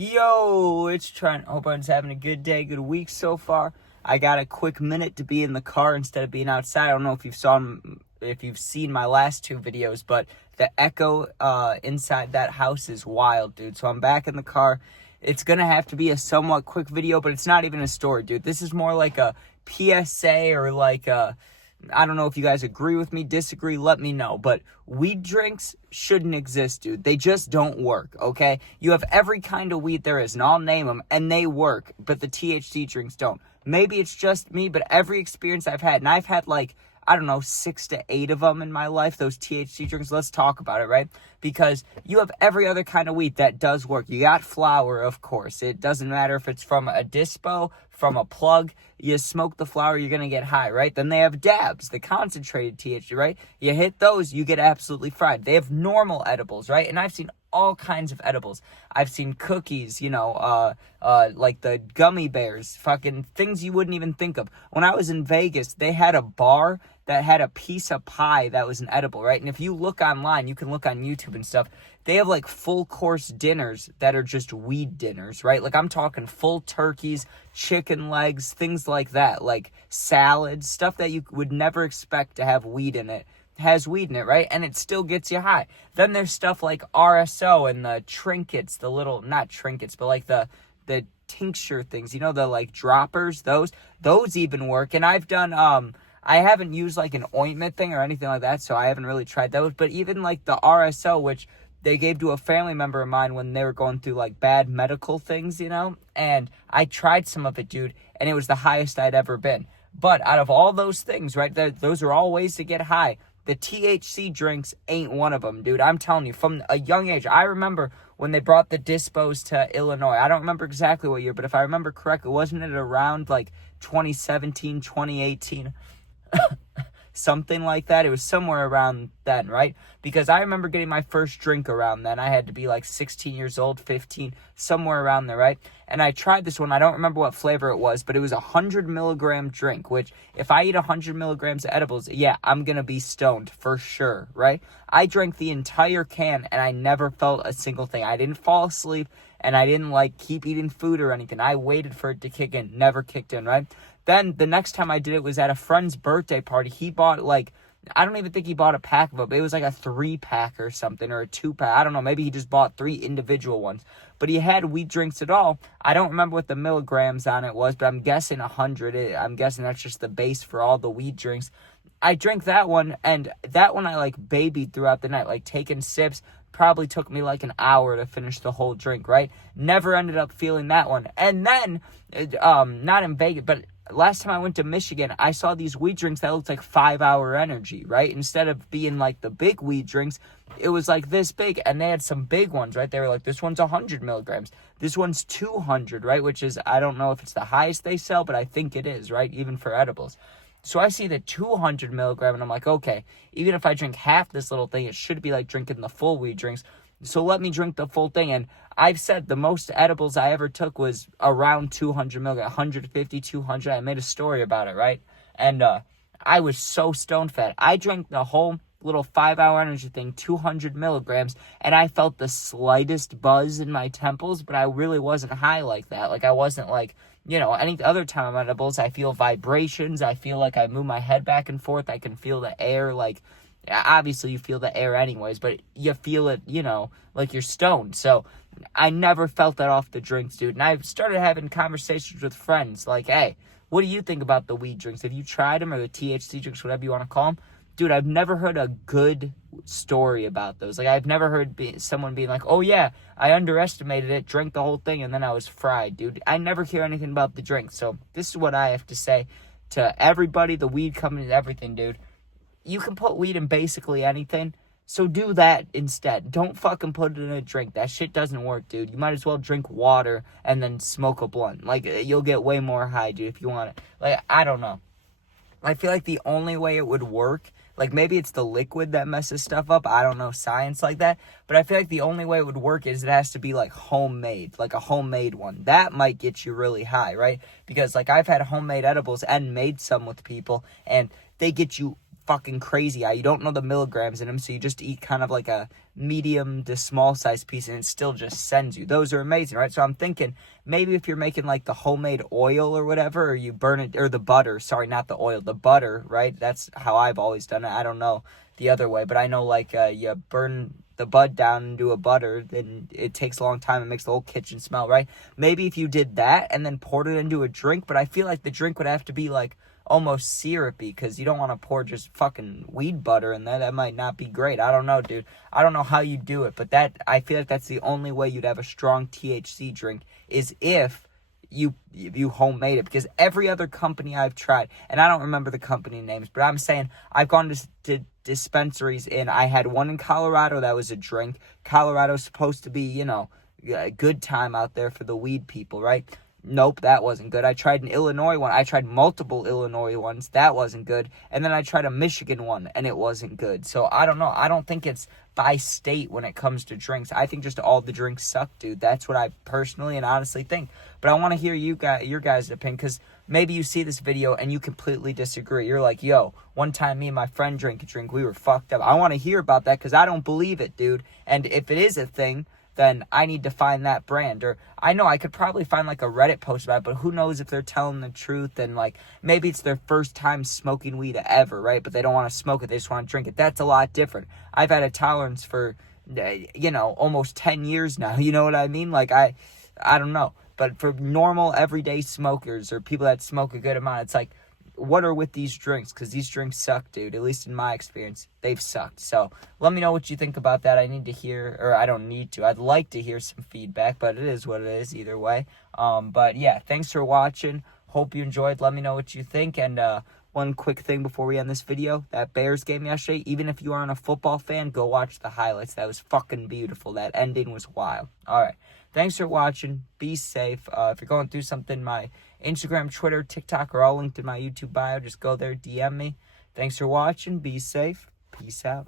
Yo, it's Trent. Hope everyone's having a good day, good week so far. I got a quick minute to be in the car instead of being outside. I don't know if you've seen my last two videos, but the echo inside that house is wild, dude. So I'm back in the car. It's gonna have to be a somewhat quick video, but it's not even a story, dude. This is more like a PSA or like a, I don't know if you guys agree with me, disagree, let me know. But weed drinks shouldn't exist, dude. They just don't work, okay? You have every kind of weed there is, and I'll name them, and they work, but the THC drinks don't. Maybe it's just me, but every experience I've had, and I've had like, I don't know, 6 to 8 of them in my life, those THC drinks. Let's talk about it, right? Because you have every other kind of weed that does work. You got flower, of course. It doesn't matter if it's from a dispo, from a plug. You smoke the flower, you're going to get high, right? Then they have dabs, the concentrated THC, right? You hit those, you get absolutely fried. They have normal edibles, right? And I've seen all kinds of edibles. I've seen cookies, like the gummy bears, fucking things you wouldn't even think of. When I was in Vegas, they had a bar that had a piece of pie that was an edible, right? And if you look online, you can look on YouTube and stuff, they have like full course dinners that are just weed dinners, right? Like I'm talking full turkeys, chicken legs, things like that, like salads, stuff that you would never expect to have weed in it. Has weed in it, right? And it still gets you high. Then there's stuff like RSO and the trinkets, the little, not trinkets, but like the tincture things, the like droppers, those even work. And I've done, I haven't used like an ointment thing or anything like that, so I haven't really tried those. But even like the RSO, which they gave to a family member of mine when they were going through like bad medical things, and I tried some of it, dude, and it was the highest I'd ever been. But out of all those things, right, those are all ways to get high. The THC drinks ain't one of them, dude. I'm telling you, from a young age, I remember when they brought the dispos to Illinois. I don't remember exactly what year, but if I remember correctly, wasn't it around like 2017, 2018? Something like that. It was somewhere around then, right? Because I remember getting my first drink around then. I had to be like 16 years old, 15, somewhere around there, right? And I tried this one. I don't remember what flavor it was, but it was a 100 milligram drink, which if I eat 100 milligrams of edibles, yeah, I'm going to be stoned for sure, right? I drank the entire can and I never felt a single thing. I didn't fall asleep and I didn't like keep eating food or anything. I waited for it to kick in, never kicked in, right? Then the next time I did it was at a friend's birthday party. He bought like, I don't even think he bought a pack of it, but it was like a 3-pack or something, or a 2-pack. I don't know. Maybe he just bought 3 individual ones. But he had weed drinks at all. I don't remember what the milligrams on it was, but I'm guessing 100. I'm guessing that's just the base for all the weed drinks. I drank that one, and that one I like babied throughout the night, like taking sips. Probably took me like an hour to finish the whole drink, right? Never ended up feeling that one. And then, not in Vegas, but last time I went to Michigan, I saw these weed drinks that looked like 5-hour energy, right? Instead of being like the big weed drinks, it was like this big, and they had some big ones, right? They were like, this one's 100 milligrams. This one's 200, right? Which is, I don't know if it's the highest they sell, but I think it is, right? Even for edibles. So I see the 200 milligram, and I'm like, okay, even if I drink half this little thing, it should be like drinking the full weed drinks. So let me drink the full thing. And I've said the most edibles I ever took was around 200 milligrams, 150, 200. I made a story about it, right? And I was so stone fat. I drank the whole little 5-hour energy thing, 200 milligrams, and I felt the slightest buzz in my temples, but I really wasn't high like that. Like I wasn't like, any other time I'm on edibles, I feel vibrations. I feel like I move my head back and forth. I can feel the air. Like, obviously you feel the air anyways, but you feel it, like you're stoned. So I never felt that off the drinks, dude. And I've started having conversations with friends like, hey, what do you think about the weed drinks? Have you tried them, or the THC drinks, whatever you want to call them? Dude, I've never heard a good story about those. Like, I've never heard someone being like, oh, yeah, I underestimated it, drank the whole thing, and then I was fried, dude. I never hear anything about the drinks. So this is what I have to say to everybody, the weed companies, everything, dude. You can put weed in basically anything, so do that instead. Don't fucking put it in a drink. That shit doesn't work, dude. You might as well drink water and then smoke a blunt. Like, you'll get way more high, dude, if you want it. Like, I don't know. I feel like the only way it would work, like maybe it's the liquid that messes stuff up. I don't know science like that. But I feel like the only way it would work is it has to be like homemade, like a homemade one. That might get you really high, right? Because like I've had homemade edibles and made some with people, and they get you fucking crazy high. You don't know the milligrams in them, so you just eat kind of like a medium to small size piece, and it still just sends you. Those are amazing, right? So I'm thinking maybe if you're making like the homemade oil or whatever, or you burn it, or the butter, sorry, not the oil, the butter, right? That's how I've always done it. I don't know the other way, but I know like you burn the bud down into a butter, then it takes a long time. It makes the whole kitchen smell, right? Maybe if you did that and then poured it into a drink, but I feel like the drink would have to be like almost syrupy, because you don't want to pour just fucking weed butter in there. That might not be great. I don't know, dude. I don't know how you do it, but I feel like that's the only way you'd have a strong THC drink, is if you homemade it, because every other company I've tried, and I don't remember the company names, but I'm saying I've gone to dispensaries, and I had one in Colorado that was a drink. Colorado's supposed to be, you know, a good time out there for the weed people, right? Nope, that wasn't good. I tried an Illinois one. I tried multiple Illinois ones. That wasn't good. And then I tried a Michigan one, and it wasn't good. So I don't know. I don't think it's by state when it comes to drinks. I think just all the drinks suck, dude. That's what I personally and honestly think. But I want to hear your guys' opinion, because maybe you see this video and you completely disagree. You're like, yo, one time me and my friend drank a drink, we were fucked up. I want to hear about that, because I don't believe it, dude. And if it is a thing, then I need to find that brand. Or I know I could probably find like a Reddit post about it, but who knows if they're telling the truth, and like maybe it's their first time smoking weed ever, right? But they don't want to smoke it, they just want to drink it. That's a lot different. I've had a tolerance for, you know, almost 10 years now. You know what I mean? Like I don't know. But for normal everyday smokers or people that smoke a good amount, it's like, what are with these drinks? Because these drinks suck, dude. At least in my experience, they've sucked. So let me know what you think about that. I need to hear, or I don't need to. I'd like to hear some feedback, but it is what it is either way. But yeah, thanks for watching. Hope you enjoyed. Let me know what you think. And one quick thing before we end this video, that Bears game yesterday, even if you aren't a football fan, go watch the highlights. That was fucking beautiful. That ending was wild. All right. Thanks for watching. Be safe. If you're going through something, my Instagram, Twitter, TikTok are all linked in my YouTube bio. Just go there, DM me. Thanks for watching. Be safe. Peace out.